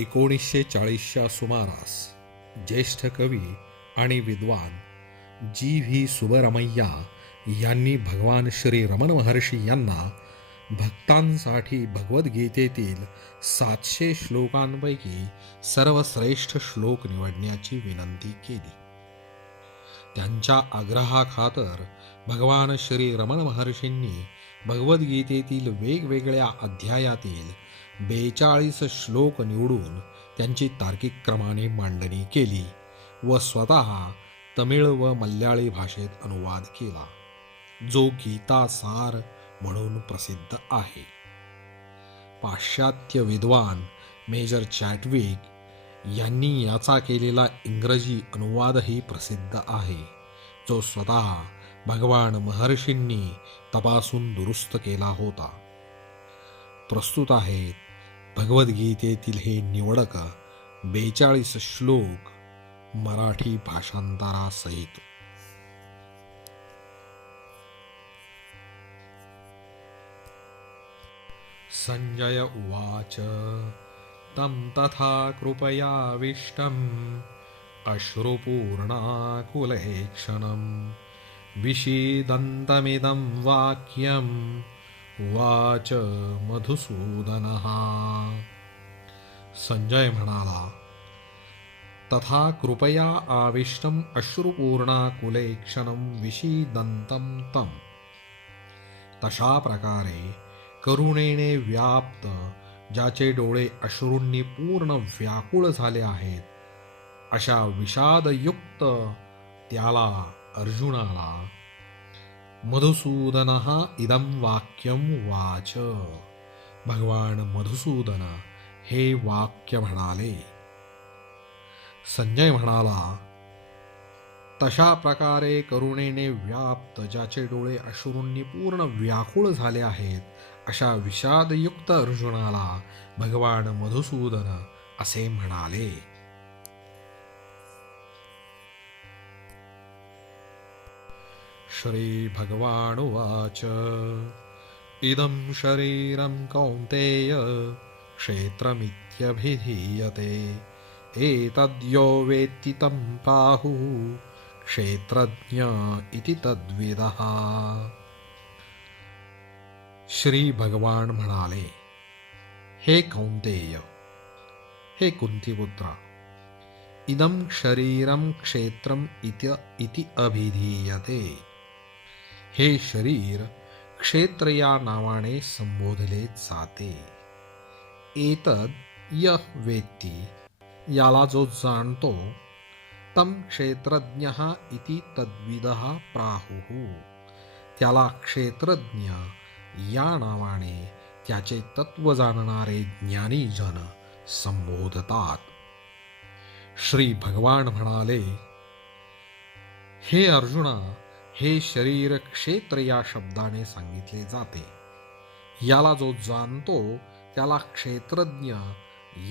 1940च्या सुमारास ज्येष्ठ कवी आणि विद्वान जी व्ही सुबरमय्या यांनी भगवान श्री रमण महर्षी यांना भक्तांसाठी भगवद्गीतेतील 700 श्लोकांपैकी सर्वश्रेष्ठ श्लोक निवडण्याची विनंती केली. त्यांच्या आग्रहाखातर भगवान श्री रमण महर्षींनी भगवद्गीतेतील वेगवेगळ्या अध्यायातील 42 श्लोक निवडून त्यांची तार्किक क्रमाने मांडणी केली व स्वतः तमिळ व मल्याळी भाषेत अनुवाद केला, जो गीता सार म्हणून प्रसिद्ध आहे. पाश्चात्य विद्वान मेजर चॅटविक यांनी याचा केलेला इंग्रजी अनुवादही प्रसिद्ध आहे, जो स्वतः भगवान महर्षींनी तपासून दुरुस्त केला होता. प्रस्तुत आहेत भगवद्गीतेतील हे निवडक 42 श्लोक मराठी भाषांतरासहित. संजय उवाच तं तथा कृपयाविष्टम् अश्रुपूर्णाकुलेक्षणं विषीदन्तमिदं वाक्यम् उवाच मधुसूदनः. संजय म्हणाला, तथा कृपया आविष्टम् अश्रुपूर्णाकुलेक्षणं विषीदन्तं तं. तशा प्रकारे करुणेने व्याप्त ज्याचे डोळे अश्रूंनी पूर्ण व्याकुळ झाले आहेत, अशा विषादयुक्त त्याला अर्जुनाला मधुसूदनः इदं वाक्यं वाच. भगवान मधुसूदन हे वाक्य म्हणाले. संजय म्हणाला, तशा प्रकारे करुणेने व्याप्त ज्याचे डोळे अश्रूंनी पूर्ण व्याकुळ झाले आहेत, अशा विषादयुक्त अर्जुनाला भगवान मधुसूदन असे म्हणाले. श्री भगवानुवाच इदं शरीरं कौन्तेय क्षेत्रमित्यभिधीयते एतद्यो वेत्ति तं प्राहुः क्षेत्रज्ञ इति तद्विदः. श्री भगवान म्हणाले, हे कौंतेय, हे कुंतीपुत्रा, इदं शरीरं क्षेत्रम इति अभिधीयते. हे शरीर क्षेत्र या नावाने संबोधले जाते. एतद यः वेत्ति, याला जो जाणतो, तं क्षेत्रज्ञः इति तद्विदः प्राहुः, त्याला क्षेत्रज्ञ या नावाने त्याचे तत्व जाणणारे ज्ञानी जन संबोधतात. श्री भगवान म्हणाले, हे अर्जुना, हे शरीर क्षेत्र या शब्दाने सांगितले जाते. याला जो जाणतो त्याला क्षेत्रज्ञ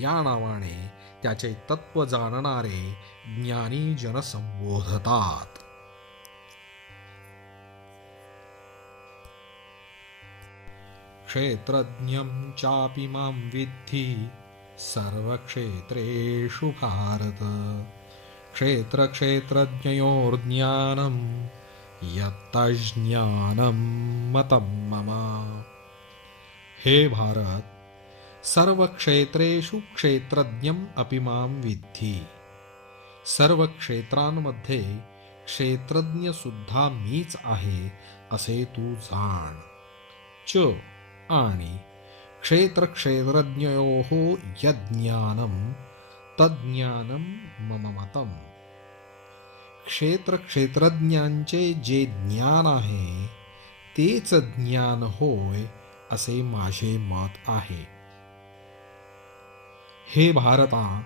या नावाने त्याचे तत्व जाणणारे ज्ञानी जन संबोधतात. क्षेत्रज्ञं चापि मां विद्धि सर्वक्षेत्रेषु भारत. क्षेत्रक्षेत्रज्ञयोर्ज्ञानं यत्तज्ज्ञानं मतं मम. हे भारत, सर्व क्षेत्रेषु क्षेत्रज्ञं अपि मां विद्धि. सर्व क्षेत्रांमध्ये क्षेत्रज्ञ सुद्धा मीच आहे असे तू जाण. च आणि क्षेत्रक्षेत्रज्ञयोः यज्ञानं तज्ज्ञानं मम मतम्. क्षेत्रक्षेत्रज्ञांचे जे ज्ञान आहे तेच ज्ञान होय असे माझे मत आहे. हे भारता,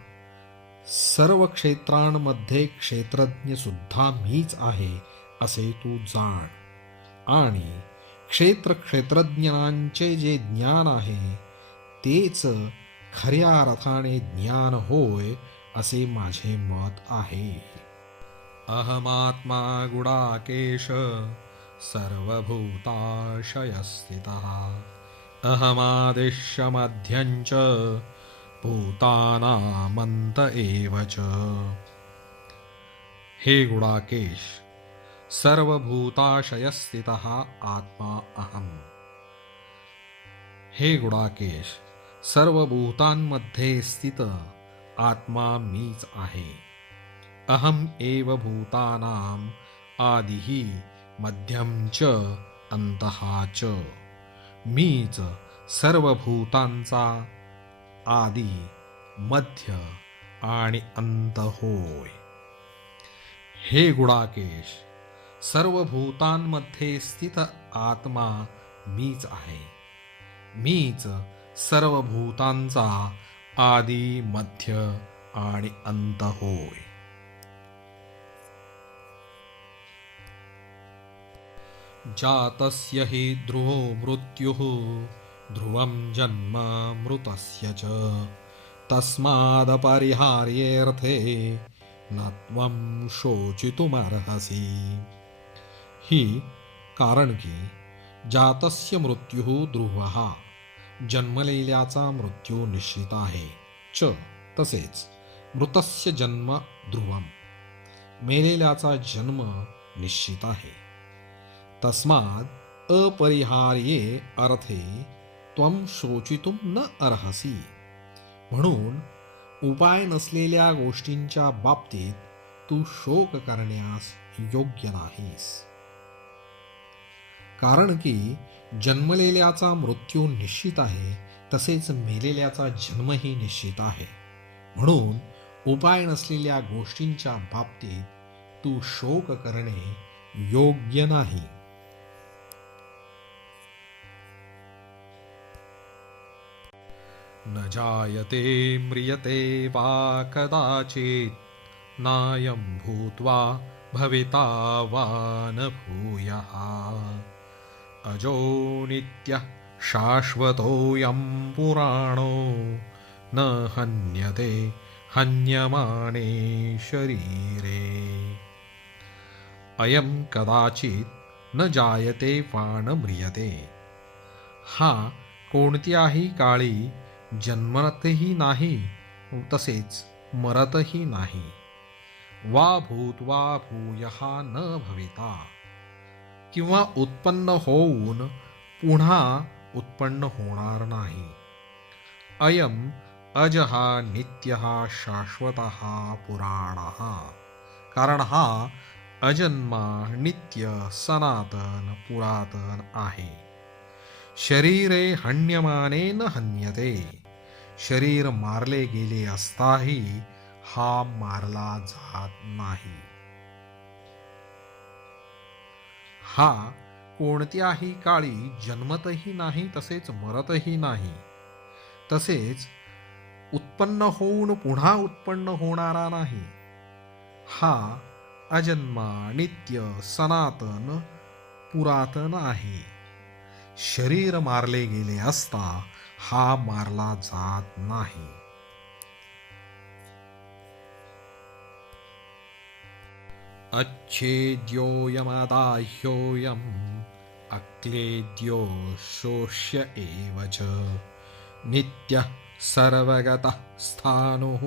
सर्व क्षेत्रांमध्ये क्षेत्रज्ञ सुद्धा मीच आहे असे तू जाण आणि क्षेत्रज्ञांचे जे ज्ञान आहे तेच खऱ्या अर्थाने ज्ञान होय असे माझे मत आहे. अहमात्मा गुडाकेश सर्वभूताशयस्थितः अहमादिश्य मध्यं च भूतानामन्त एव च। हे गुडाकेश, सर्वभूताशयस्थितः आत्मा अहम्। हे गुडाकेश, सर्वभूतांमध्ये स्थित आत्मा मीच आहे। अहम एव भूतानाम आदिः मध्यम च अंतः च। मीच सर्व भूतांचा आदी, मध्य आणि अंत होय। हे गुडाकेश, सर्व भूतांमध्ये स्थित आत्मा मीच आहे। मीच सर्व भूतांचा आदी, मध्य आणि अंत होय। जातस्य हि ध्रुवो मृत्युः, ध्रुवं जन्म मृतस्य च। तस्मादपरिहार्येऽर्थे न त्वं शोचितुमर्हसि। ही कारण की जातस्य मृत्युः ध्रुवः, जन्मलेल्याचा मृत्यू निश्चित आहे। च तसेच मृतस्य जन्म ध्रुवम, मेलेल्याचा जन्म निश्चित आहे। तस्माद अपरिहार्ये अर्थे त्वं शोचितुम न अर्हसि। म्हणून उपाय नसलेल्या गोष्टींच्या बाबतीत तू शोक करण्यास योग्य नाहीस। कारण की जन्मलेल्याचा मृत्यू निश्चित आहे, तसेच मेलेल्याचा जन्मही निश्चित आहे। म्हणून उपाय नसलेल्या गोष्टींच्या बाबतीत तू शोक करणे योग्य नाही। न जायते म्रियते वा कदाचित्, नायं भूत्वा भविता वा न भूयः। अजो नित्यः शाश्वतोऽयं पुराणो, न हन्यते हन्यमाने शरीरे। अयं कदाचित् न जायते वा न म्रियते। हा कोणत्याही काळी जन्मतही नाही, तसेच मरतही नाही। वा भूत्वा भूयः न भविता, किंवा उत्पन्न होऊन पुन्हा उत्पन्न होणार नाही। अयम अजः नित्यः शाश्वतः पुराणः, कारण हा अजन्मा, नित्य, सनातन, पुरातन आहे। शरीरे हन्यमाने न हन्यते, शरीर मारले गेले असताही हा मारला जात नाही। हा कोणत्याही काळी जन्मतही नाही, तसेच मरतही नाही, तसेच उत्पन्न होऊन पुन्हा उत्पन्न होणारा नाही। हा अजन्मा, नित्य, सनातन, पुरातन आहे। शरीर मारले गेले असता हा मारला जात नाही। अच्छेद्योऽयमदाह्योऽयम् अक्लेद्यो शोष्य एव च। नित्यः सर्वगतः स्थाणुः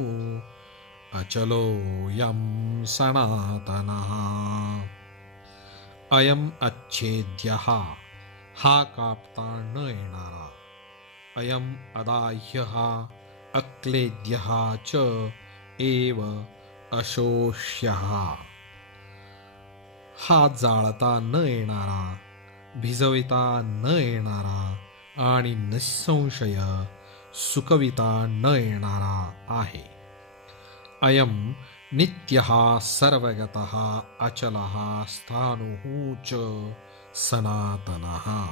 अचलोऽयं सनातनः। अयम अच्छेद्यः, हा कापता न येणारा। अयम अदाह्यः अक्लेद्यः च एव अशोष्यः, हा जाळता न येणारा, भिजविता न येणारा आणि निःसंशय सुकविता न येणारा आहे। अयम नित्यः सर्वगतः अचलः स्थाणुः च सनातनः।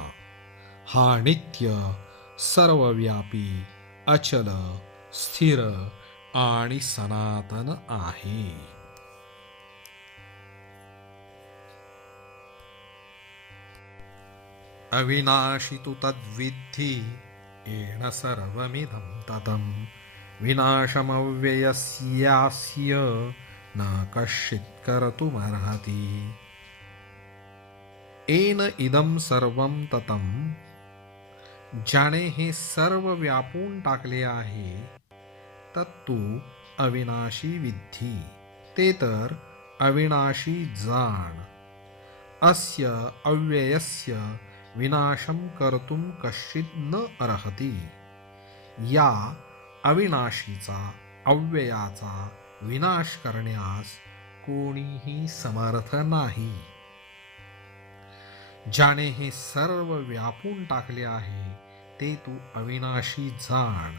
हा नित्य, सर्वव्यापी, अचल, स्थिर आणि सनातन आहे। अविनाशी तु तद्विद्धि येन सर्वमिदं ततं। विनाशमव्ययस्यास्य न कश्चित् कर्तुमर्हति। येन इदं सर्वं ततं, ज्याने हे सर्व व्यापून टाकले आहे, तत्तू अविनाशी विद्धी, ते तर अविनाशी जाण. अस्य अव्ययस्य विनाशं कर्तुं कश्चित् न अर्हति. या अविनाशीचा अव्ययाचा विनाश करण्यास कोणीही समर्थ नाही. ज्याने हे सर्व व्यापून टाकले आहे ते तू अविनाशी जाण,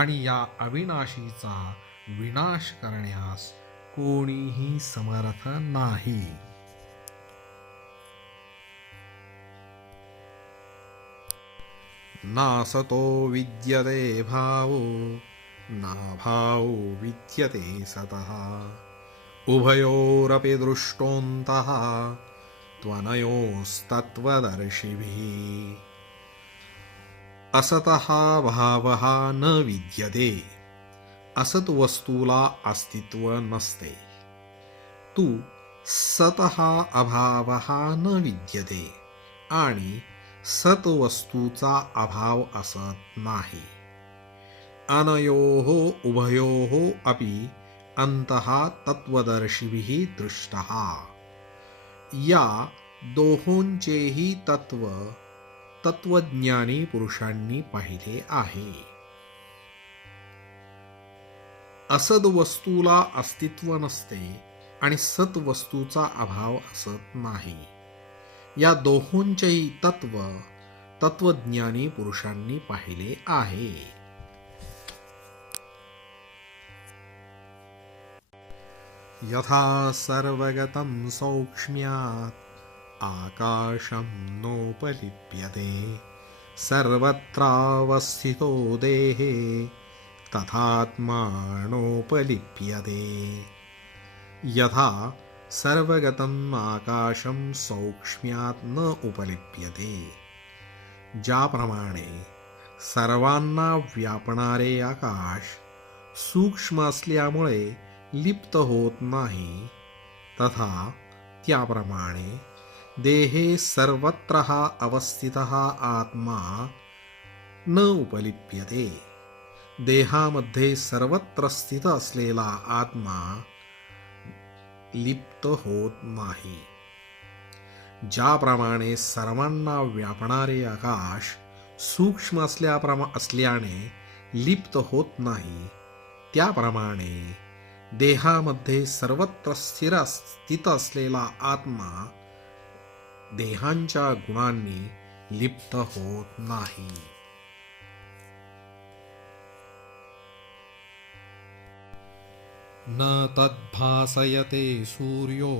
आणि या अविनाशीचा विनाश करण्यास कोणीही समर्थ नाही. नासतो विद्यते भावो नाभावो विद्यते सतः, उभयोरपि दृष्टोऽन्तः त्वनयोस्तत्त्वदर्शिभिः. असतः भावः न विद्यते, असत वस्तूला अस्तित्व नसते. तू सतः अभावः न विद्यते, आणि सत वस्तूचा अभाव असत नाही. अनयोः उभयोः अपि अंतः तत्वदर्शिभिः दृष्टः. या दोहोंचेही तत्व तत्वज्ञानी पुरुषांनी पाहिले आहे. असद वस्तूला अस्तित्व नसते आणि सत वस्तूचा अभाव असत नाही. या दोहोंचेही तत्व तत्वज्ञानी पुरुषांनी पाहिले आहे. यथा सर्वगतं सौक्ष्म्यात् आकाशं नोपलिप्यते, सर्वत्रावस्थितो देहे तथात्मानोपलिप्यते. यथा सर्वगतम् आकाशं सौक्ष्म्यात् न उपलिप्यते. ज्याप्रमाणे सर्वांना व्यापणारे आकाश सूक्ष्म असल्यामुळे लिप्त होत नाही, तथा त्याप्रमाणे देहे सर्वत्र अवस्थितः आत्मा न उपलिप्यते. देहामध्ये सर्वत्र स्थित असलेला आत्मा लिप्त होत नाही. ज्याप्रमाणे सर्वांना व्यापणारे आकाश सूक्ष्म असल्याने लिप्त होत नाही, त्याप्रमाणे देहामध्ये सर्वत्र स्थित असलेला आत्मा देहांच्या गुणांनी लिप्त होत नाही. न तद्भासयते सूर्यो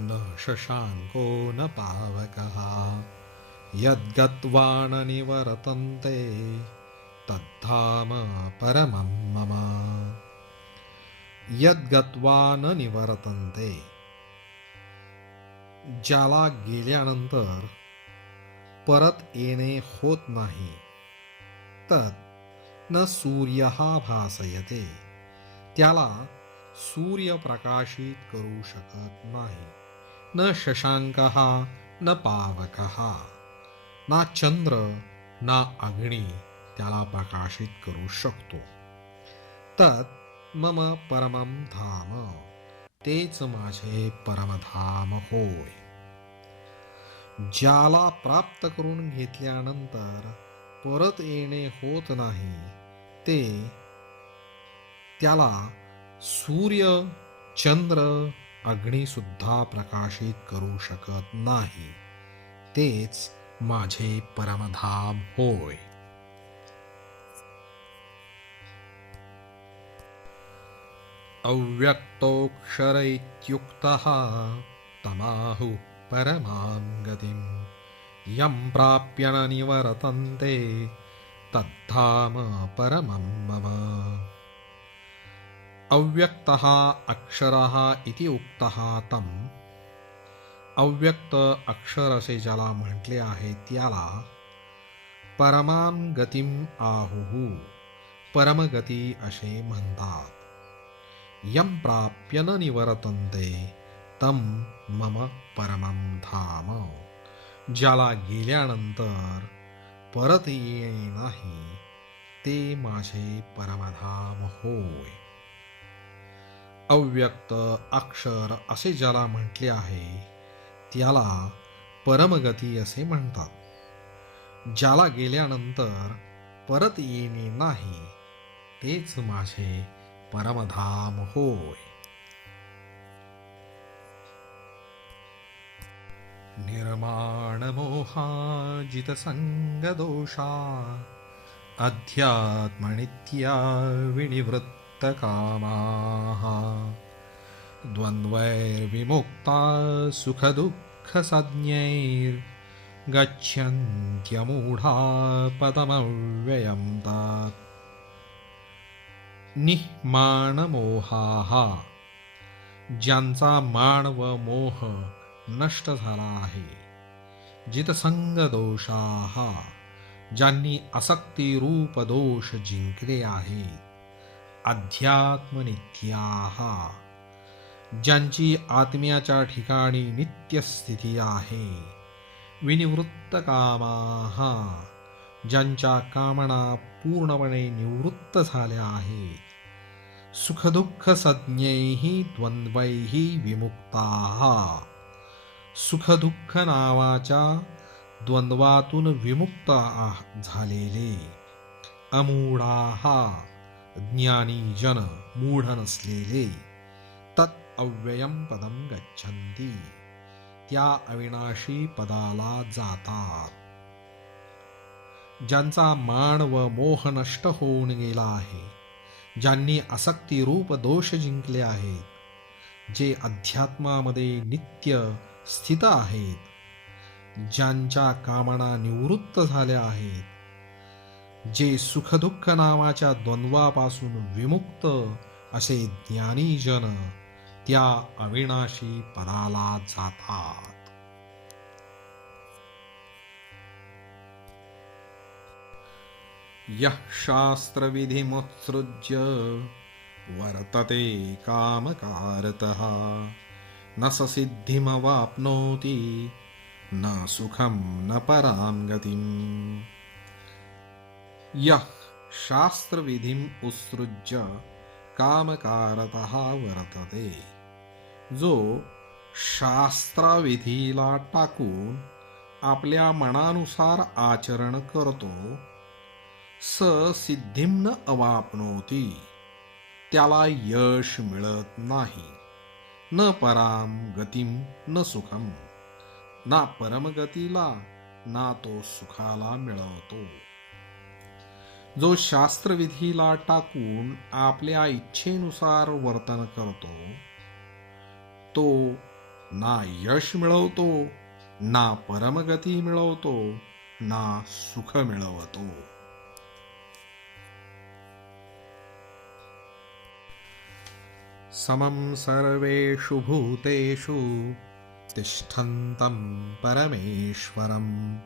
न शशांको न पावकः, यद्गत्वा न निवर्तन्ते तद्धाम परमं मम. यद्गत्वा न निवर्तन्ते, ज्याला गेल्यानंतर परत येणे होत नाही. तत् न सूर्यः भासयते, त्याला सूर्य प्रकाशित करू शकत नाही. न शशांकः न पावकः, ना चंद्र ना अग्नी त्याला प्रकाशित करू शकतो. तत् मम परमं धाम, तेच माझे परमधाम होय. ज्याला प्राप्त करून घेतल्यानंतर परत येणे होत नाही, त्याला सूर्य चंद्र अग्नी सुद्धा प्रकाशित करू शकत नाही. तेच माझे परमधाम होय. अव्यक्तोऽक्षर इत्युक्तः तमाहुः परमां गतिं, यं प्राप्य न निवर्तन्ते तद्धाम परमं मम. अव्यक्तः अक्षरः इति उक्तः तम, अव्यक्त अक्षर असे ज्याला म्हटले आहे त्याला परमां गतिं आहुः, परमगती असे म्हणतात. यं प्राप्य न निवर्तन्ते तं मम परमं धाम, ज्याला गेल्यानंतर परत येणे नाही ते माझे परमधाम होय. अव्यक्त अक्षर असे ज्याला म्हटले आहे त्याला परमगती असे म्हणतात. ज्याला गेल्यानंतर परत येणे नाही तेच माझे परमधाम होय. निर्माण मोहाजित संग दोषा अध्यात्मनित्या विनिवृत्त कामाः द्वन्द्वैर्विमुक्ता सुखदुःखसंज्ञैर्गच्छन्त्यमूढा पदमव्ययं तत्. निःमानमोहाः ज्यांचा मान व मोह नष्ट झाला आहे. जितसंग दोषाः ज्यांनी आसक्ती रूप दोष जिंकले आहेत. अध्यात्मनित्याः ज्यांची आत्म्याच्या ठिकाणी नित्य स्थिती आहे. विनिवृत्त कामाः ज्यांच्या कामना पूर्णपणे निवृत्त झाल्या आहेत. सुखदुःख संज्ञैः द्वन्द्वैः विमुक्ताः सुखदुःख नावाच्या द्वंद्वातून विमुक्त झालेले. अमूढाः ज्ञानी जन मूढ नसलेले. तत् अव्ययं पदं गच्छन्ति त्या अविनाशी पदाला जातात. ज्यांचा मान व मोह नष्ट होऊन गेला आहे. ज्यांनी आसक्ती रूप दोष जिंकले आहेत. जे अध्यात्मामध्ये नित्य स्थित आहेत. ज्यांच्या कामना निवृत्त झाल्या आहेत. जे सुखदुःख नावाच्या द्वंद्वापासून विमुक्त असे ज्ञानी जन त्या अविनाशी पदाला जातात. यः शास्त्रविधिमुत्सृज्य वर्तते कामकारतः न स सिद्धिमवाप्नोति न सुखं न परां गतिम्. यः शास्त्रविधिम् उत्सृज्य कामकारतः वर्तते जो शास्त्रविधीला टाकून आपल्या मनानुसार आचरण करतो. स सिद्धिं न अवाप्नोति त्याला यश मिळत नाही. न पराम गतिम न सुखम ना परमगतीला ना तो सुखाला मिळवतो. जो शास्त्रविधीला टाकून आपल्या इच्छेनुसार वर्तन करतो तो ना यश मिळवतो ना परमगती मिळवतो ना सुख मिळवतो. समं सर्वेषु भूतेषु तिष्ठन्तं परमेश्वरं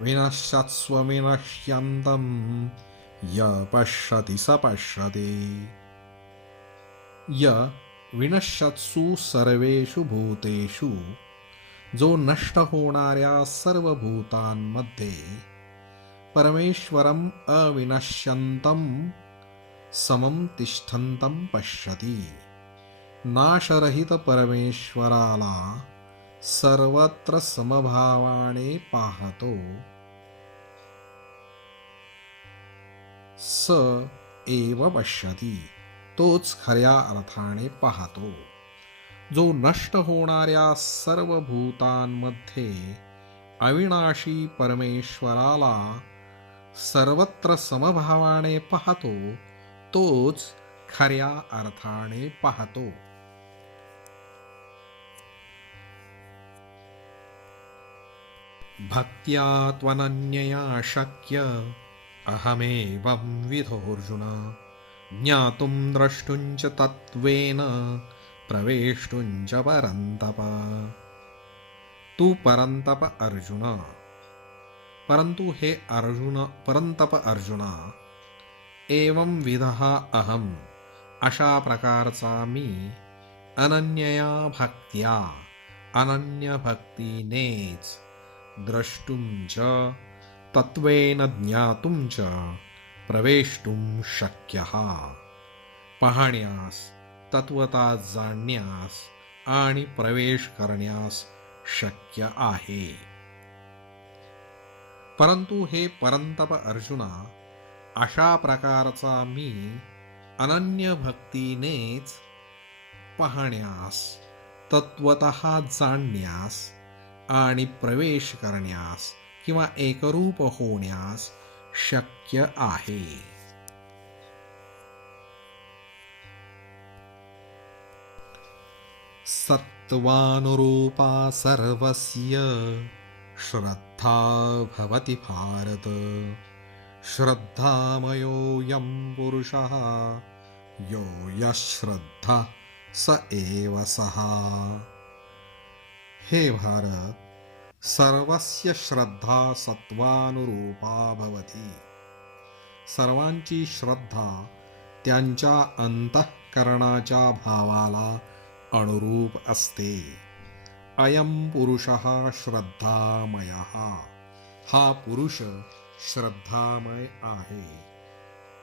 विनश्यत्स्व विनश्यन्तं य पश्यति स पश्यति. य विनश्यत्सु सर्वेषु भूतेषु जो नष्ट होणाऱ्या सर्व भूतांमध्ये परमेश्वरम अविनश्यन्तं समं तिष्ठन्तं पश्यति नाशरहित परमेश्वराला सर्वत्र समभावाने पाहतो. स एव पश्यति तोच खऱ्या अर्थाने पाहतो. जो नष्ट होणाऱ्या सर्व भूतांमध्ये अविनाशी परमेश्वराला सर्वत्र समभावाने पाहतो तोच खऱ्या अर्थाने पाहतो. भक्त्या त्वनन्यया शक्य अहमेवं विधोऽर्जुन ज्ञातुं द्रष्टुं च तत्त्वेन प्रवेष्टुं च परन्तप. तू परंतप अर्जुन परंतु हे अर्जुन परंतप अर्जुना एवं विधः अहम अशा प्रकारचा मी अनन्यया भक्त्या अनन्य भक्तीनेच द्रष्टुं च तत्त्वेन ज्ञातुं च प्रवेष्टुं शक्यः. पाहण्यास, तत्वता जाणण्यास आणि प्रवेश करण्यास शक्य आहे. परंतु हे परंतप अर्जुना, अशा प्रकारचा मी अनन्य भक्तीनेच पाहण्यास, तत्वतः जाणण्यास आणि प्रवेश करण्यास किंवा एकरूप होण्यास शक्य आहे. सत्त्वानुरूपा सर्वस्य श्रद्धा भवति भारत. श्रद्धामयोऽयं पुरुषः यो यश्रद्धा स एव सः. हे भारत, सर्वस्य श्रद्धा सत्वानुरूपा भवति. सर्वांची श्रद्धा त्यांच्या अंतःकरणाच्या भावाला अनुरूप असते. अयं पुरुषः श्रद्धामयः. हा पुरुष श्रद्धामय आहे.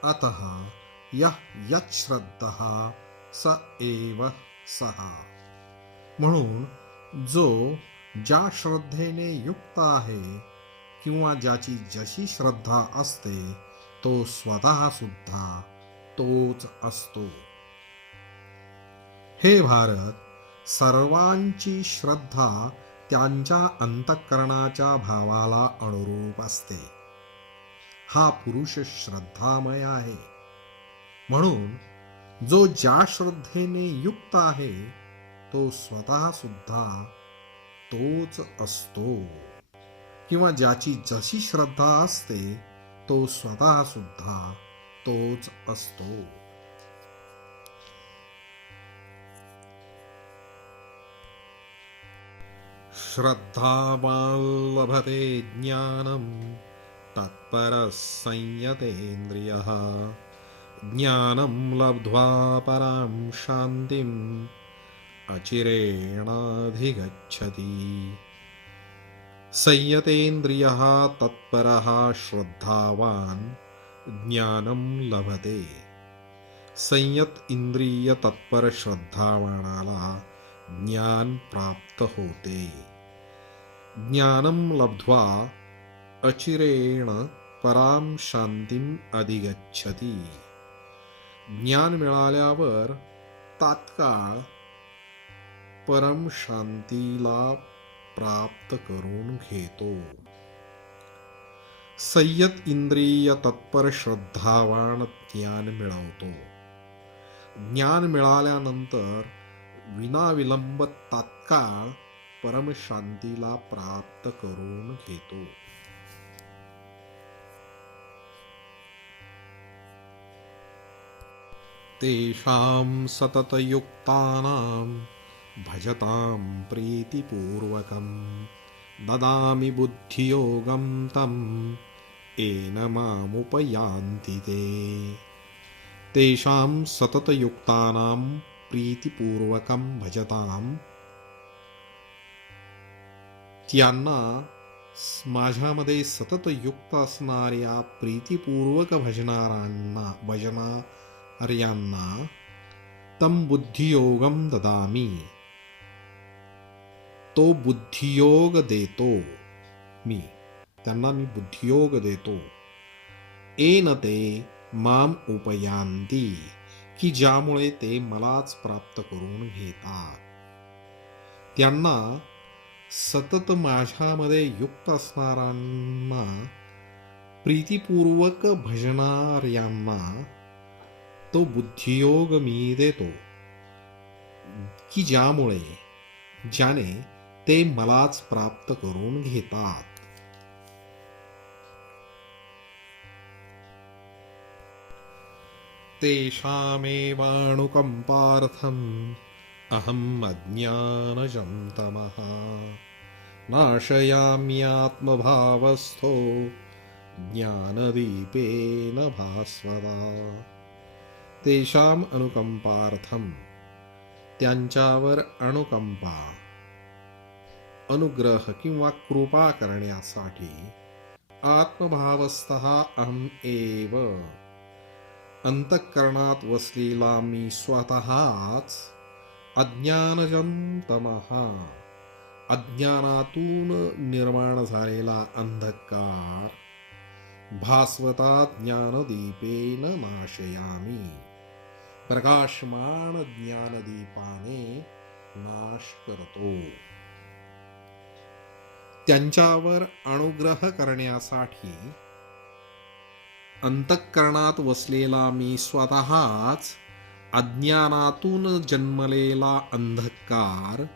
अतः यः यच्छ्रद्धः स एव सः. म्हणून जो ज्या श्रद्धेने युक्त आहे किंवा ज्याची जशी श्रद्धा असते तो स्वतः सुद्धा तोच असतो. हे भारत, सर्वांची श्रद्धा त्यांच्या अंतःकरणाच्या भावाला अनुरूप असते. हा पुरुष श्रद्धामय आहे. म्हणून जो ज्या श्रद्धेने युक्त आहे तो स्वतः सुद्धा तोच असतो किंवा ज्याची जशी श्रद्धा असते तो स्वतः सुद्धा तोच असतो. श्रद्धावान् लभते ज्ञानं तत्परः संयतेन्द्रियः. ज्ञानं लब्ध्वा परां शान्तिम् अचिरेणाधिगच्छति. संयतेन्द्रियः तत्परः श्रद्धावान् ज्ञानं लभते. संयत इंद्रिय तत्पर श्रद्धावानाला ज्ञान प्राप्त होते. ज्ञानं लब्ध्वा अचिरेण पराम शांतीम अधिगच्छति. ज्ञान मिळाल्यावर तात्काळ परम शांतीला प्राप्त करून घेतो. संयत इंद्रिय तत्पर श्रद्धावान ज्ञान मिळवतो. ज्ञान मिळाल्यानंतर विनाविलंब तात्काळ परमशांतीला प्राप्त करून घेतो. तेषां सततयुक्तानां भजतां प्रीतिपूर्वकं ददामि बुद्धियोगं तं येन मामुपयान्ति ते. तेषां सततयुक्तानां प्रीतिपूर्वकं भजतां, त्यांना माझ्यामध्ये सतत युक्त असणाऱ्या प्रीतिपूर्वक भजणाऱ्यांना तम बुद्धियोगम ददामी, तो बुद्धियोग देतो मी, त्यांना मी बुद्धियोग देतो. येन ते माम उपयांती, की ज्यामुळे ते मलाच प्राप्त करून घेतात. त्यांना सतत माझ्यामध्ये युक्त असणाऱ्यांना, प्रीतिपूर्वक भजणाऱ्यांना तो बुद्धियोग मी देतो, की ज्याने ते मलाच प्राप्त करून घेतात. तेषामेवानुकंपार्थम् अहम् अज्ञानजं तमः नाशयाम्यात्मभावस्थो ज्ञानदीपेन भास्वरा. तेषाम अनुकंपार्थम, त्यांच्यावर अनुकंपा, अनुग्रह किंवा कृपा करण्यासाठी आत्मभावस्थः अहम एव. अंतःकरणात वसलेला मी स्वतःच अज्ञानजं तमः, अज्ञानातून निर्माण झालेला अंधकार भास्वता ज्ञानदीपेन नाशयामी. प्रकाशमान ज्ञानदीपाने नाश करतो. त्यांच्यावर अनुग्रह करण्यासाठी अंतःकरणात वसलेला मी स्वतःच अज्ञानातून जन्मलेला अंधकार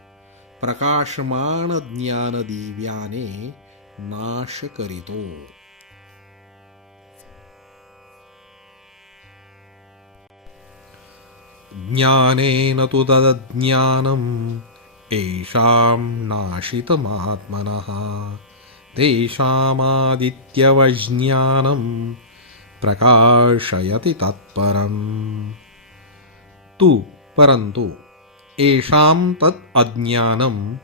प्रकाशमान ज्ञानदिव्याने नाश करीतो. ज्ञानेन तु तदज्ञानम् येषां नाशितमात्मनः तेषामादित्यवज्ञानं प्रकाशयति तत्परम्. तू परंतु येषां तत् अज्ञानं,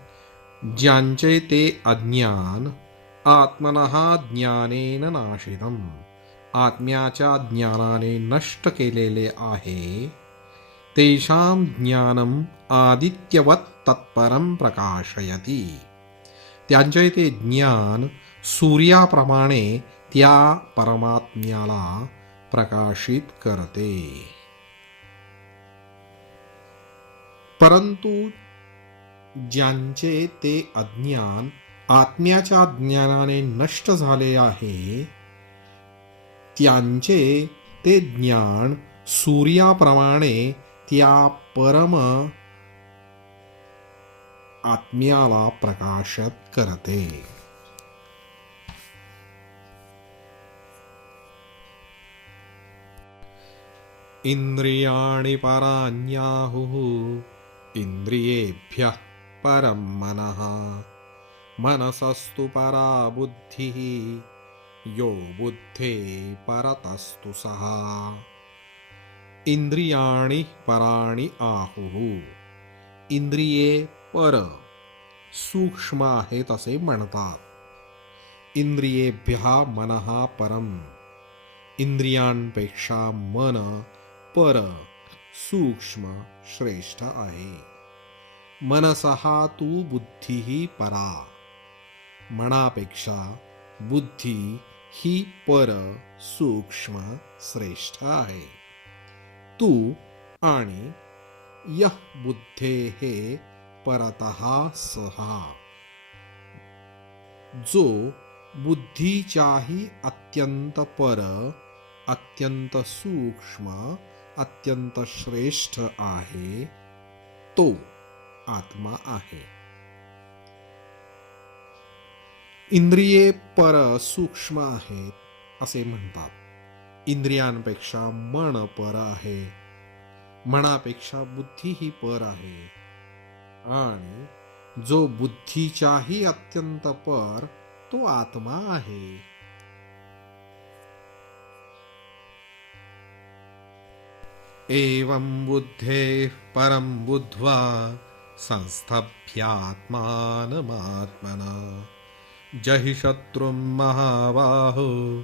ज्यांचे ते अज्ञान आत्मनः ज्ञानेन नाशितम्, आत्म्याच्या ज्ञानाने नष्ट केलेले आहे, तेषां ज्ञानम् आदित्यवत् तत्परं प्रकाशयति, त्यांचे ते ज्ञान सूर्याप्रमाणे त्या परमात्म्याला प्रकाशित करते. परंतु ज्यांचे ते अज्ञान आत्म्याच्या ज्ञानाने नष्ट झाले आहे, त्यांचे ते ज्ञान सूर्याप्रमाणे त्या परम आत्म्याला प्रकाशित करते. इंद्रियाणि पराण्याहुः इंद्रियेभ्यः परं मनः, मनसस्तु परा बुद्धिः यो बुद्धे परतस्तु सः. इंद्रियाणि पराणि आहुः, इंद्रिये पर सूक्ष्म आहेत असे म्हणतात. इंद्रियेभ्यः मनः परम, इंद्रियांपेक्षा मन पर सूक्ष्म श्रेष्ठ आहे. मनसः तु बुद्धिः परा, मनापेक्षा बुद्धी ही पर सूक्ष्म श्रेष्ठ आहे. तू आणि यह बुद्धेः परतः सः, जो बुद्धीच्याही अत्यंत पर, अत्यंत सूक्ष्म, अत्यंत श्रेष्ठ आहे, तो आत्मा आहे. इंद्रिये पर सूक्ष्म आहेत असे म्हणतात. इंद्रियांपेक्षा मन पर आहे, मनापेक्षा बुद्धी ही पर आहे, आणि जो बुद्धीच्याही अत्यंत पर तो आत्मा आहे. एवं बुद्धेः परं बुद्ध्वा संस्थभ्यात्मानमात्मना जहि शत्रुं महाबाहो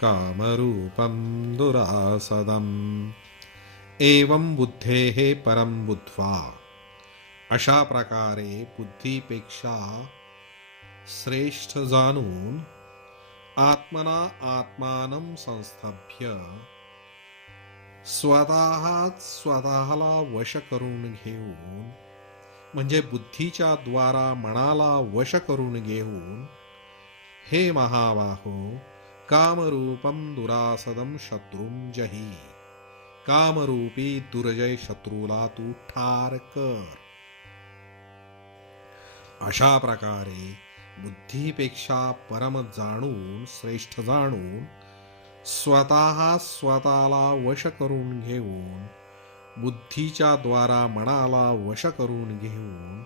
कामरूपं दुरासदम्. एवं बुद्धेः परं बुद्ध्वा, अशा प्रकारे बुद्धीपेक्षा श्रेष्ठ जाणून आत्मना आत्मानं संस्थभ्य, स्वतःला वश करून घेऊन, म्हणजे बुद्धीच्या द्वारा मनाला वश करून घेऊन, हे महाबाहो कामरूपं दुरासदं शत्रुं जही, कामरूपी दुर्जय शत्रूला तू ठार कर. अशा प्रकारे बुद्धीपेक्षा परम जाणून, श्रेष्ठ जाणून, स्वतःला वश करून घेऊन, बुद्धीच्या द्वारा मनाला वश करून घेऊन,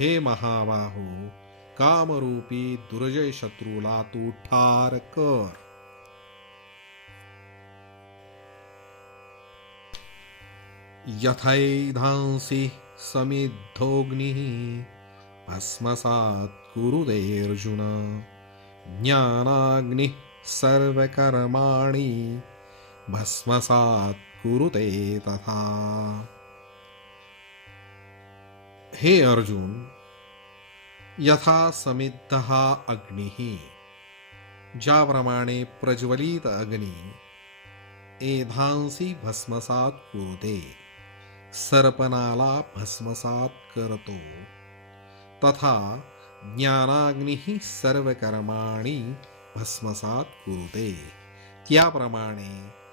हे महाबाहो कामरूपी दुर्जय शत्रूला तू ठार कर. यथैधांसि समिद्धोऽग्निः भस्मसात् कुरुते अर्जुन, ज्ञानाग्निः सर्वकर्माणि भस्मसात् कुरुते तथा. हे अर्जुन, यथा समिद्धः अग्निः, ज्याप्रमाणे प्रज्वलित अग्नी एधांसी भस्मसात कुरुते, सर्पणाला भस्मसात करतो, तथा ज्ञानाग्निः सर्व कर्माणि भस्मसात कुरुते, त्याप्रमाणे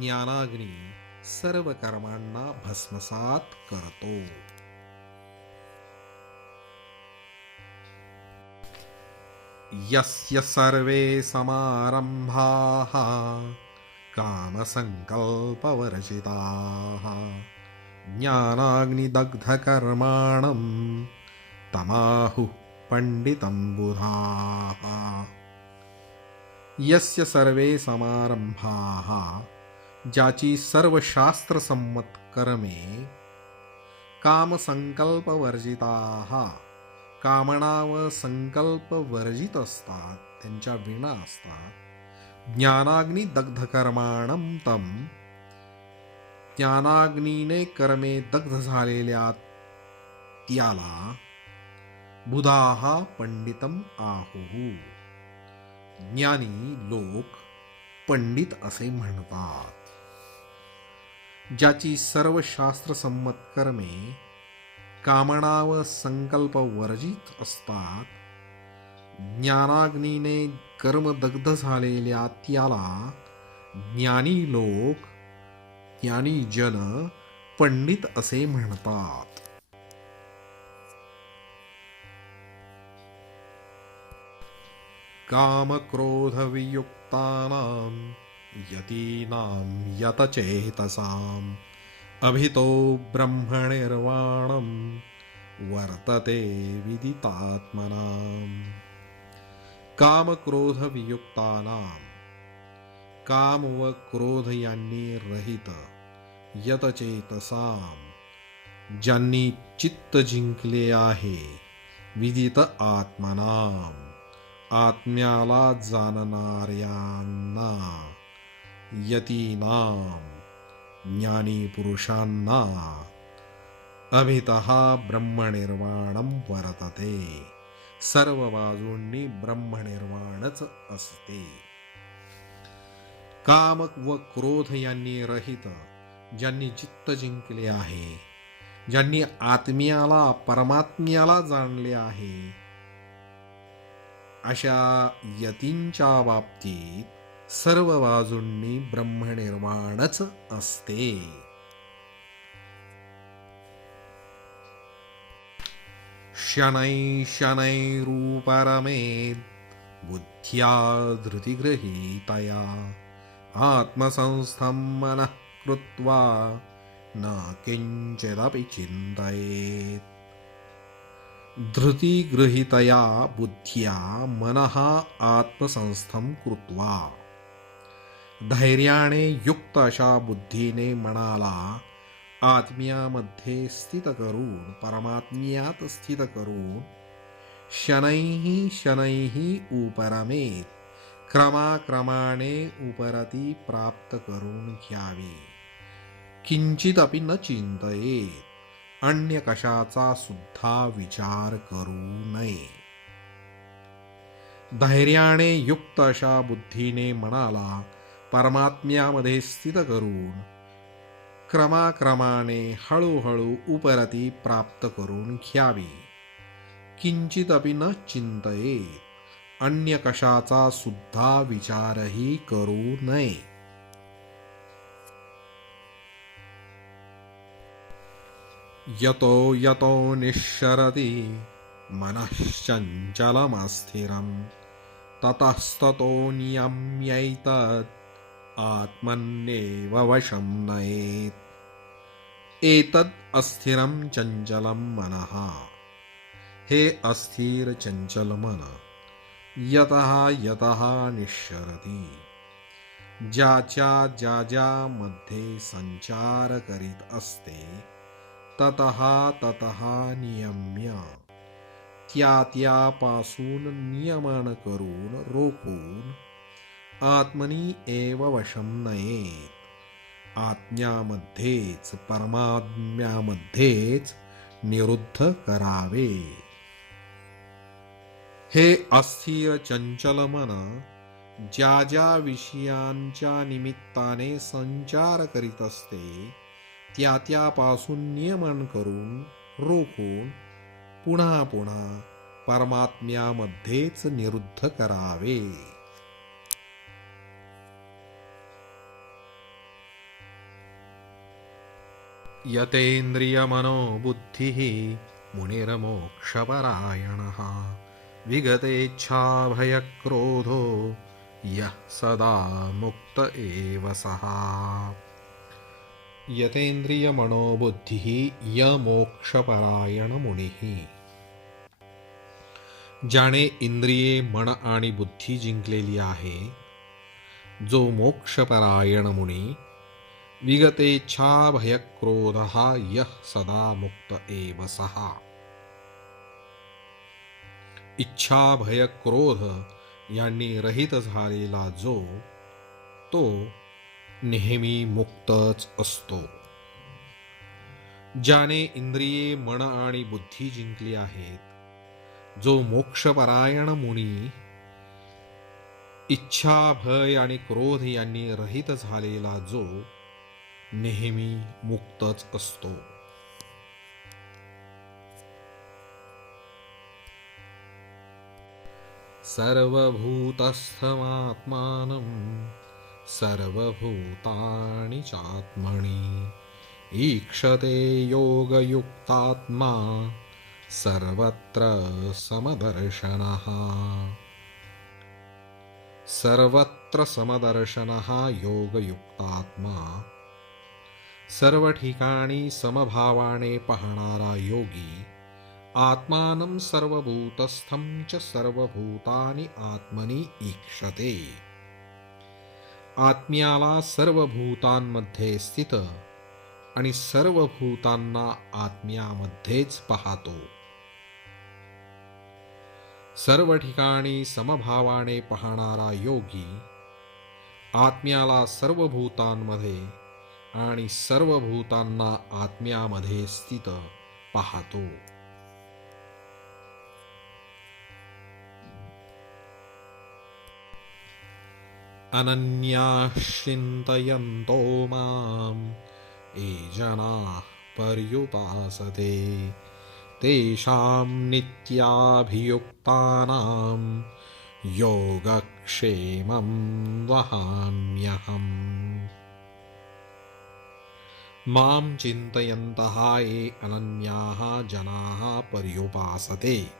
ज्ञानाग्नी सर्व कर्मांना भस्मसात करतो. यस्य सर्वे समारंभाः कामसङ्कल्पवर्जिताः ज्ञानाग्निदग्धकर्माणं तमाहुः पंडितं बुधाः. यस्य सर्वे समारंभाः, ज्याची सर्व शास्त्रसंमत कर्मे कामसंकल्पवर्जिताः, कामना व संकल्प वर्जित असतात, त्यांच्या विना असतात. ज्ञानाग्नी दग्ध कर्माणं तम, ज्ञानाग्नीने कर्मे दग्ध झालेल्या त्याला बुधाः पंडितम आहुः, ज्ञानी लोक पंडित असे म्हणतात. ज्याची सर्व शास्त्रसंमत कर्मे कामना व संकल्प वर्जित असतात, ज्ञानाग्नीने कर्म दग्ध झालेल्या त्याला ज्ञानी लोक, ज्ञानी जन पंडित असे म्हणतात. कामक्रोधवियुक्तानां यतीनां यतचेतसाम् अभितो ब्रह्मनिर्वाणं वर्तते विदितात्मनाम्. कामक्रोधवियुक्तानां, काम व क्रोध यांनी रहित, यतचेतसां, ज्यांनी चित्त जिंकले आहे, विदित आत्मनां, आत्म्याला जाणणाऱ्यांना, यतीनां, ज्ञानी पुरुषांना, अभितः ब्रह्मनिर्वाणं वर्तते, सर्व बाजूंनी ब्रह्मनिर्वाणच असते. काम व क्रोध यांनी रहित, ज्यांनी चित्त जिंकले आहे, ज्यांनी आत्म्याला परमात्म्याला जाणले आहे, अशा यतींच्या बाबतीत सर्व बाजूंनी ब्रह्मनिर्वाणच असते. शनै शनैरुपरमेत् बुद्ध्या धृतिगृहीतया आत्मसंस्थं मनः कृत्वा न किंचिदपि चिन्तयेत्. धृतिगृहीतया बुद्ध्या मनः आत्मसंस्थं कृत्वा, धैर्याने युक्त अशा बुद्धीने मनाला आत्म्यामध्ये स्थित करून, परमात्म्यात स्थित करून, शनैः शनैः उपरमेत, क्रमाक्रमाने उपरती प्राप्त करून घ्यावी. किंचिदपि न चिंतयेत, अन्य कशाचा सुद्धा विचार करू नये. धैर्याने युक्त अशा बुद्धीने मनाला परमात्म्यामध्ये स्थित करून, क्रमाक्रमाने हळूहळू उपरती प्राप्त करून घ्यावी. किंचिदपि न चिंतयेत, अन्य कशाचा सुद्धा विचारही करू नये. यतो यतो निश्चरति मनश्चञ्चलमस्थिरं ततस्ततो नियम्यैतत् आत्मन्नेव वशं नयेत्. एतद् अस्थिरं चंचलं मनः, हे अस्थिर चंचल मन, यतः यतः निश्चरति, ज्याच्या ज्यामध्ये संचार करीत असते, ततः ततः नियम्य, त्यापासून नियमन करून रोखून आत्मनी एव वशम नयेत. आत्म्यामध्येच परमात्म्यामध्येच निरुद्ध करावे. हे अस्थिर चंचल मन ज्या ज्या विषयांच्या निमित्ताने संचार करीत असते त्यापासून नियमन करून रोखून पुन्हा पुन्हा परमात्म्यामध्येच निरुद्ध करावे. यतेन्द्रियमनोबुद्धिः मुनिर्मोक्षपरायणः विगतेच्छाभयक्रोधो यः सदा मुक्त एव सः. यतेन्द्रियमनोबुद्धिः यमोक्षपरायण मुनिः. ज्याने इंद्रिये मन आणि बुद्धी जिंकलेली आहे, जो मोक्षपरायण मुनी, विगतेच्छा भयक्रोधः यः सदा मुक्त एव सः. इच्छा भय क्रोध यांनी रहित झालेला जो, तो नेहमी मुक्तच असतो. ज्याने इंद्रिये मन आणि बुद्धी जिंकली आहेत, जो मोक्षपरायण मुनी, इच्छा भय आणि क्रोध यांनी रहित झालेला जो, नेहमी मुक्तच असतो. सर्वभूतस्थमात्मानं सर्वभूतानि चात्मनि ईक्षते योगयुक्तात्मा सर्वत्र समदर्शनः. सर्वत्र समदर्शनः योगयुक्तात्मा. सर्व ठिकाणी समभावाने पाहणारा योगी, आत्मानं सर्वभूतस्थं च सर्वभूतानि आत्मनि ईक्षते. आत्म्याला सर्व भूतांमध्ये स्थित आणि सर्व भूतांना आत्म्यामध्येच पाहतो. सर्व ठिकाणी समभावाने पाहणारा योगी, आत्म्याला सर्व भूतांमध्ये आणि सर्व भूतांना आत्म्यामध्ये स्थित पाहतो. अनन्याः चिन्तयन्तो माम् ये जनाः पर्युपासते तेषां नित्याभियुक्तानां योगक्षेमं वहाम्यहम्. मां चिन्तयन्तः ये अनन्याः जनाः पर्युपासते.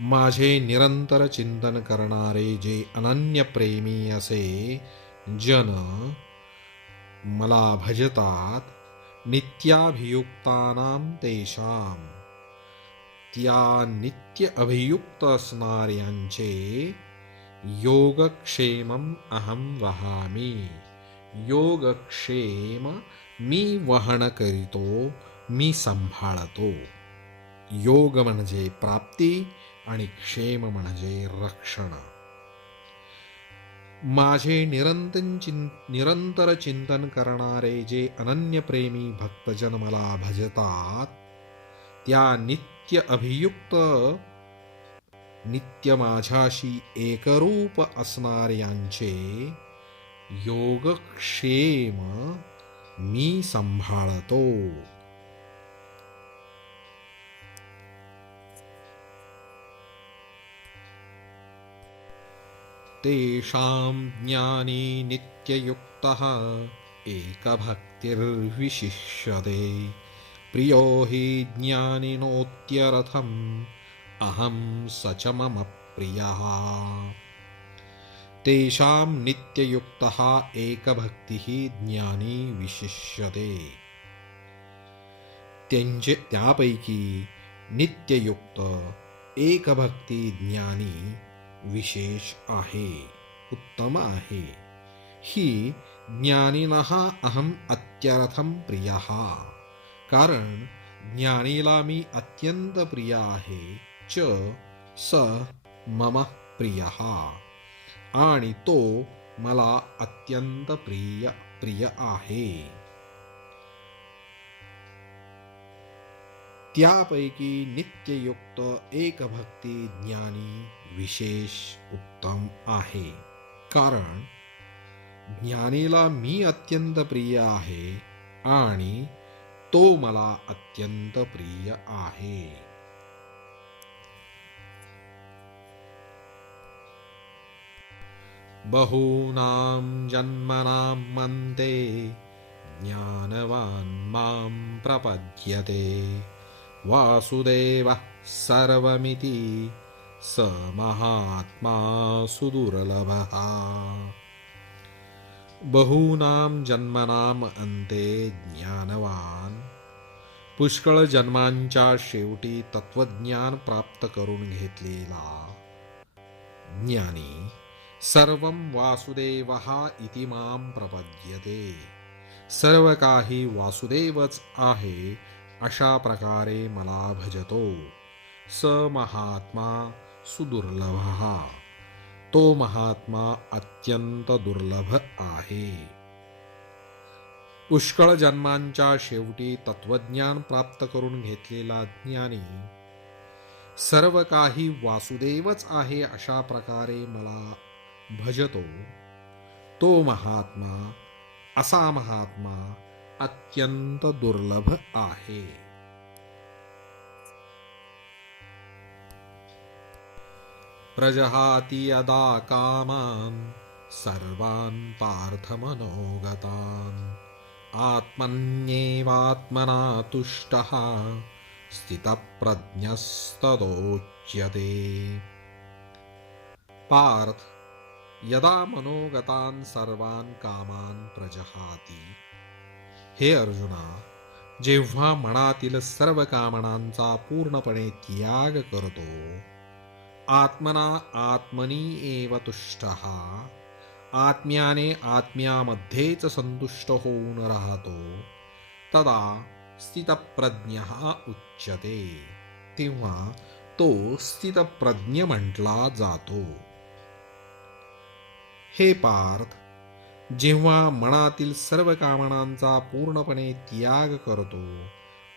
माझे निरंतर चिंतन करणारे जे अनन्य प्रेमी असे जन मला भजतात, नित्याभियुक्तानां तेषां, त्या नित्य अभियुक्त असणाऱ्यांचे, योगक्षेमं अहं वहामि. योगक्षेम मी वहन करीतो, मी सांभाळतो. योग म्हणजे प्राप्ती आणि क्षेम म्हणजे रक्षण. माझे निरंतर चिंतन करणारे जे अनन्यप्रेमी भक्तजन मला भजतात, त्या नित्य अभियुक्त, नित्य माझ्याशी एकरूप असणाऱ्यांचे योगक्षेम मी सांभाळतो. तेषां ज्ञानी नित्ययुक्तः एकभक्तिर्विशिष्यते प्रियो हि ज्ञानिनोत्यर्थम् अहं स च मम प्रियः. तेषां नित्ययुक्तः एकभक्तिः ज्ञानी विशिष्यते. त्यापैकी नित्ययुक्त एकभक्ती ज्ञानी विशेष आहे, उत्तम आहे. ही ज्ञानिनः अहम अत्यर्थम प्रियः. कारण ज्ञानीला मी अत्यंत प्रिय आहे. च स मम प्रियः, आणि तो मला अत्यंत प्रिय प्रिय आहे. त्यापैकी नित्ययुक्त एकभक्ती ज्ञानी विशेष उत्तम आहे. कारण ज्ञानीला मी अत्यंत प्रिय आहे आणि तो मला अत्यंत प्रिय आहे. बहूनां जन्मनां अन्ते ज्ञानवान् मां प्रपद्यते. वासुदेवः सर्वमिति स महात्मा सुदुर्लभः. बहूनां जन्मनां अन्ते ज्ञानवान, पुष्कळ जन्मांच्या शेवटी तत्वज्ञान प्राप्त करून घेतलेला ज्ञानी, सर्वं वासुदेवः इति मां प्रपद्यते, सर्व काही वासुदेवच आहे अशा प्रकारे मला भजतो. स महात्मा सुदुर्लभः, तो महात्मा अत्यंत दुर्लभ आहे. पुष्कळ जन्मांच्या शेवटी तत्वज्ञान प्राप्त करून घेतलेला ज्ञानी, सर्व काही वासुदेवच आहे अशा प्रकारे मला भजतो. तो महात्मा, असा महात्मा अत्यंत दुर्लभ आहे. प्रजहाति यदा कामान् सर्वान् पार्थमनोगतान्, आत्मन्येवात्मना तुष्टः स्थितप्रज्ञस्तदोच्यते. पार्थ, यदा मनोगतान् सर्वान् कामान् प्रजहाति. हे अर्जुना, जेव्हा मनातील सर्व कामनांचा पूर्णपणे त्याग करतो, आत्मना आत्मनी एव तुष्टः, आत्म्याने आत्म्यामध्येच संतुष्ट होऊन राहतो, तदा स्थितप्रज्ञः उच्यते. तेव्हा तो स्थितप्रज्ञ म्हटला जातो. हे पार्थ, जेव्हा मनातील सर्व कामनांचा पूर्णपणे त्याग करतो,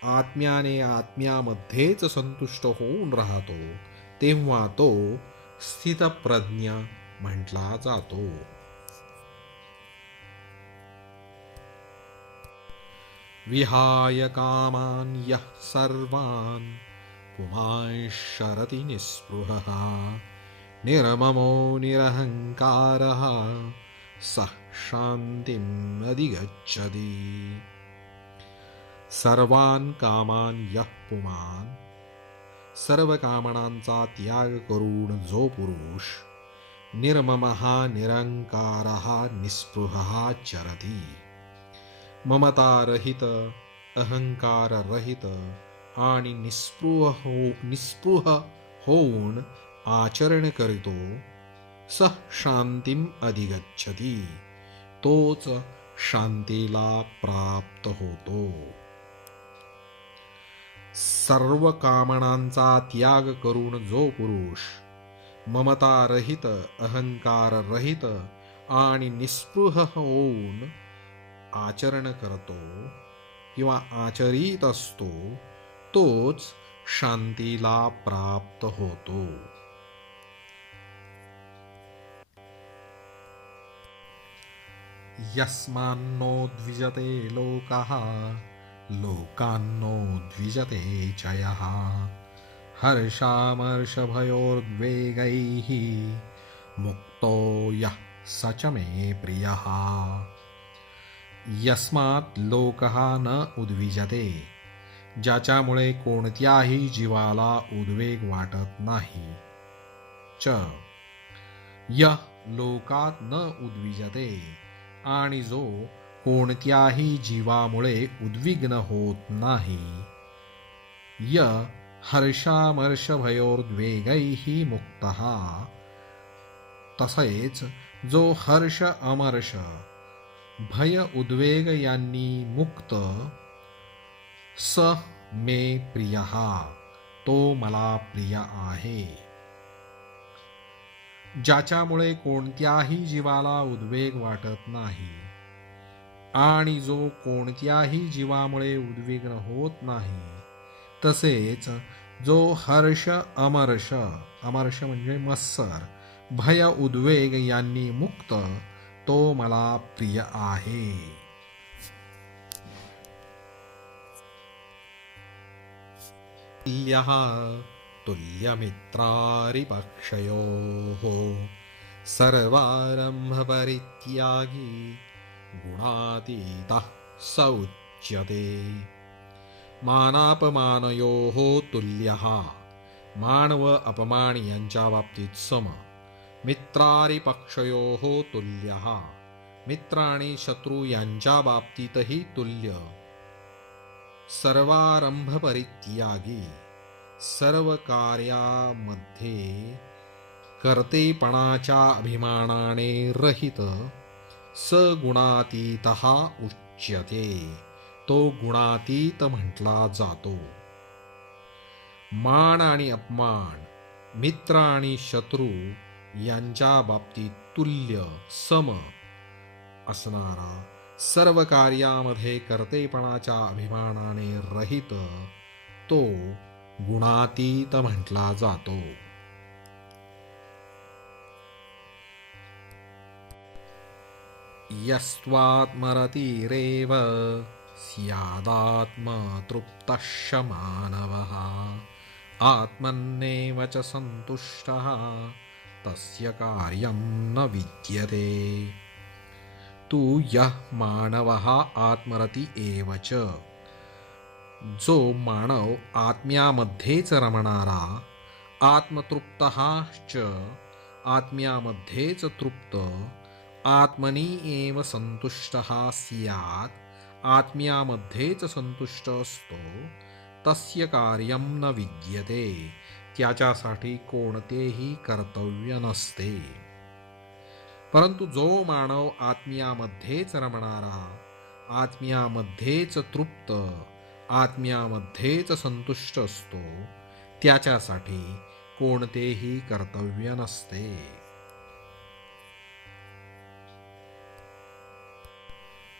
आत्म्याने आत्म्यामध्येच संतुष्ट होऊन राहतो, तेव्हा तो स्थितप्रज्ञ म्हटला जातो. विहाय कामान् यः सर्वान् पुमांश्चरति निःस्पृहः, निर्ममो निरहङ्कारः सः शान्तिम् अधिगच्छति. सर्वान् कामान् यः पुमान्, सर्व कामनांचा त्याग करून जो पुरुष निर्ममः निरंकारः निस्पृहः चरति, ममतारहित, अहंकाररहित आणि निस्पृह होऊन आचरण करीतो, सः शांतीम अधिगच्छति, तोच शांतीला प्राप्त होतो. सर्व कामनांचा त्याग करून जो पुरुष ममतारहित, अहंकाररहित आणि निस्पृह होऊन आचरण करतो किंवा आचरित असतो, तोच शांतीला प्राप्त होतो. यस्मान्नो द्विजते लोकः लोकान्नो द्विजते च यः, हर्षामर्षभयोर्द्वेगैः मुक्तो यः स च मे प्रियः. यस्मात् लोकः न उद्विजते, ज्याच्यामुळे कोणत्याही जीवाला उद्वेग वाटत नाही. च यः लोकात न उद्विजते, आणि जो कोणत्याही जीवामुळे उद्विग्न होत नाही. य हर्षामर्षभयोर्द्वेगैः मुक्तः, तसेच जो हर्ष अमर्ष भय उद्वेग यांनी मुक्त, स मे प्रियः, तो मला प्रिय आहे. ज्याच्यामुळे कोणत्याही जीवाला उद्वेग वाटत नाही आणि जो कोणत्याही जीवामुळे उद्विग्न होत नाही, तसेच जो हर्ष अमर्ष, अमर्ष म्हणजे मत्सर, भय उद्वेग यांनी मुक्त, तो मला प्रिय आहे. तुल्यः तुल्यमित्रारिपक्षयोः सर्वारम्भपरित्यागी गुणातीतः स उच्यते. मानापमानयोः तुल्यः, मान व अपमान यांच्या बाबतीत सम. मित्रारिपक्षयोः तुल्यः, मित्र आणि शत्रू यांच्या बाबतीतही तुल्य. सर्वारंभ परित्यागी, सर्व कार्यामध्ये कर्तेपणाच्या अभिमानाने रहित. सगुणातीतः उच्यते, तो गुणातीत म्हटला जातो. मान आणि अपमान, मित्र आणि शत्रू यांच्या बाबतीत तुल्य सम असणारा, सर्व कार्यामध्ये कर्तेपणाच्या अभिमानाने रहित, तो गुणातीत म्हटला जातो. यस्त्वात्मरतिरेव स्यादात्मतृप्तः मानवः आत्मन्नेव च सन्तुष्टः तस्य कार्यं न विद्यते. तू यः मानवः आत्मरती एव च, जो मानव आत्म्यामध्येच रमणारा, आत्मतृप्तः च, आत्म्यामध्येच तृप्त, आत्मनि एव संतुष्टः स्यात्, आत्म्यामध्येच संतुष्ट असतो, तस्य कार्यं न विद्यते, त्याच्यासाठी कोणतेही कर्तव्य नसते. परंतु जो मानव आत्म्यामध्येच रमणारा, आत्म्यामध्येच तृप्त, आत्म्यामध्येच संतुष्ट असतो, त्याच्यासाठी कोणतेही कर्तव्य नसते.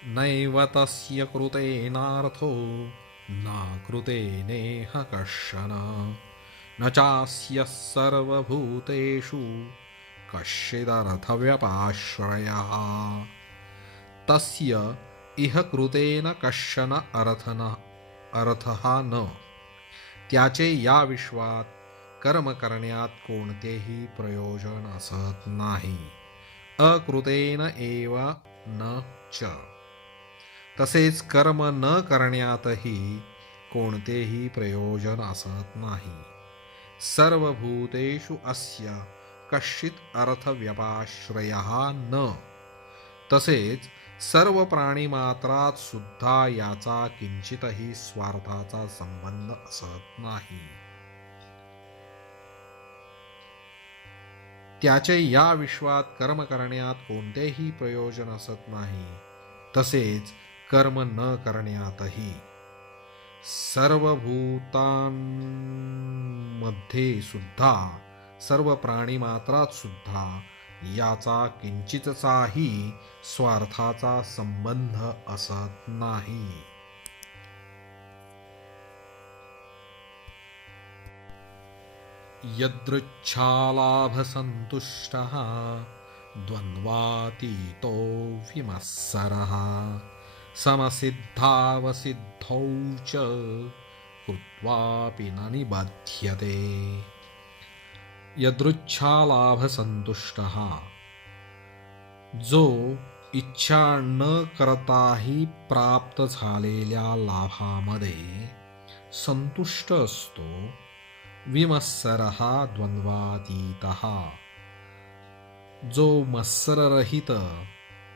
नैव तस्य कृतेनार्थो न कृतेनेह कश्चन न चास्य सर्वभूतेषु कश्चिदर्थव्यपाश्रयः. तस्य इह कृतेन कश्चन अर्थः न, त्याचे या विश्वात कर्म करण्यात कोणतेही प्रयोजन असत नाही. अकृतेन एव न च, तसेच कर्म न करण्यातही कोणतेही प्रयोजन असत नाही. सर्वभूतेषु अस्य कश्चित अर्थव्यपाश्रयः न, तसेच सर्व प्राणीमात्रात सुद्धा याचा किंचितही स्वार्थाचा संबंध असत नाही. त्याचे या विश्वात कर्म करण्यात कोणतेही प्रयोजन असत नाही, तसेच कर्म न करण्यातही. सर्वभूतांमध्ये सुद्धा, सर्व प्राणीमात्रात सुद्धा याचा किंचितचाही स्वार्थाचा संबंध असत नाही. यदृच्छालाभसन्तुष्टः द्वन्द्वातीतो विमत्सरः समसिद्धावसिद्धौ च कृत्वापि न निबध्यते. यदृच्छालाभसंतुष्टः, जो इच्छा न करताही प्राप्त झालेल्या लाभामध्ये संतुष्ट असतो. विमत्सरः द्वन्द्वातीतः, जो मत्सररहित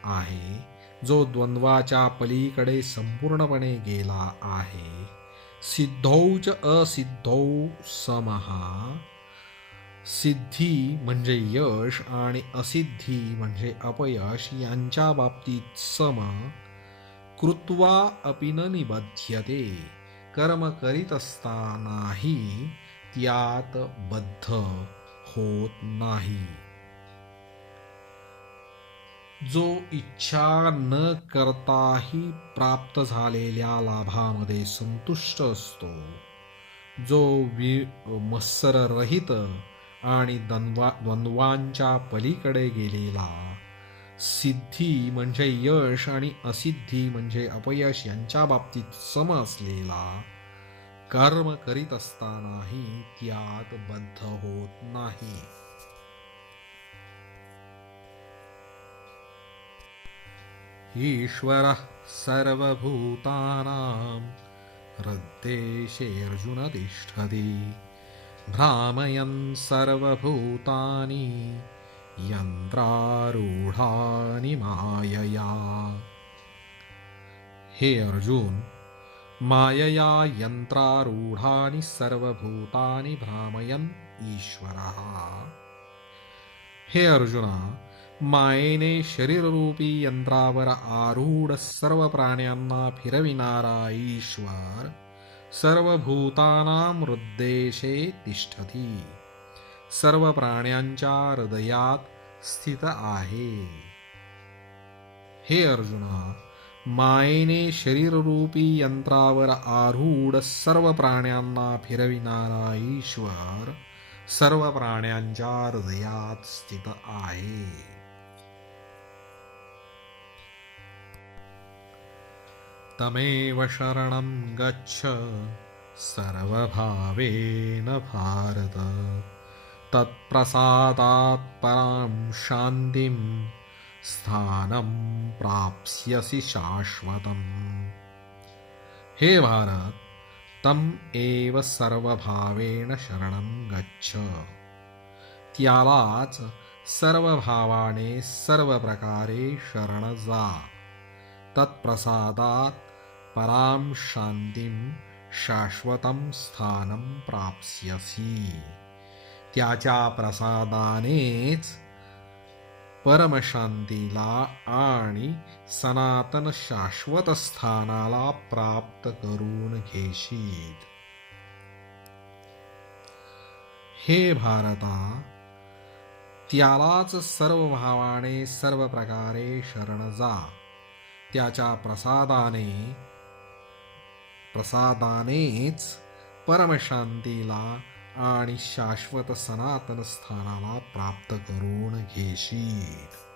आहे, जो द्वंद्वाच्या पलीकडे संपूर्णपणे गेला आहे. सिद्धौ च असिद्धौ समः, सिद्धी म्हणजे यश आणि असिद्धी म्हणजे अपयश यांच्या बाबतीत सम. कृत्वा अपि न निबध्यते, कर्म करीत असतानाही त्यात बद्ध होत नाही. जो इच्छा न करताही प्राप्त झालेल्या लाभामध्ये संतुष्ट असतो, जो मत्सररहित आणि द्वंद्वांच्या पलीकडे गेलेला, सिद्धी म्हणजे यश आणि असिद्धी म्हणजे अपयश यांच्या बाबतीत सम असलेला, कर्म करीत असतानाही त्यात बद्ध होत नाही. ईश्वरः सर्वभूतानां हृद्देशेऽर्जुन तिष्ठति भ्रामयन् सर्वभूतानि यन्त्रारूढानि मायया. हे अर्जुन, मायया यंत्रारूढानि सर्वभूतानि भ्रामयन् ईश्वरः. हे अर्जुना, मायेने शरीररूपी यंत्रावर आरूढ सर्व प्राण्यांना फिरविणारा ईश्वर सर्वभूतानां हृद्देशे तिष्ठति, सर्व प्राण्यांच्या हृदयात स्थित आहे. हे अर्जुना, मायेने शरीररूपी यंत्रावर आरूढ सर्व प्राण्यांना फिरविणारा ईश्वर सर्व प्राण्यांच्या हृदयात स्थित आहे. तमेव शरणं गच्छ सर्वभावेन भारत, तत्प्रसादात् परां शान्तिं स्थानं प्राप्स्यसि शाश्वतम्. हे भारत, तम एव सर्वभावेन शरणं गच्छ, त्यालाच सर्व भावाने सर्व प्रकारे शरण जा. तत्प्रसादात परां शांतीं शाश्वतं स्थानं प्राप्स्यसि, त्याच्या प्रसादानेच परमशांतीला आणि सनातन शाश्वत स्थानाला प्राप्त करून घेशील. हे भारता, त्यालाच सर्व भावाने सर्व प्रकारे शरण जा. त्याच्या प्रसादानेच परमशांतीला आणि शाश्वत सनातन स्थानाला प्राप्त करून घेशील.